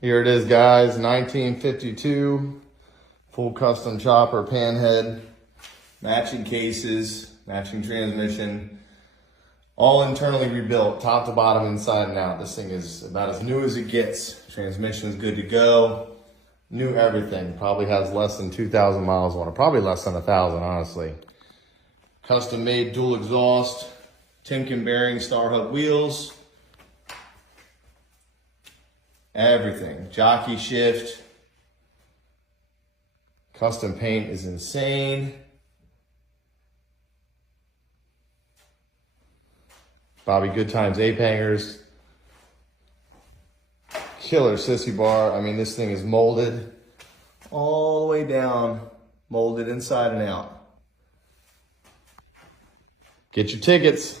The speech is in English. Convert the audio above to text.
Here it is, guys, 1952, full custom chopper, Panhead, matching cases, matching transmission, all internally rebuilt, top to bottom, inside and out. This thing is about as new as it gets. Transmission is good to go. New everything. Probably has less than 2,000 miles on it. Probably less than 1,000, honestly. Custom made dual exhaust, Timken bearing, star hub wheels. Everything. Jockey shift. Custom paint is insane. Bobby Goodtime's ape hangers. Killer sissy bar. I mean, this thing is molded all the way down, molded inside and out. Get your tickets.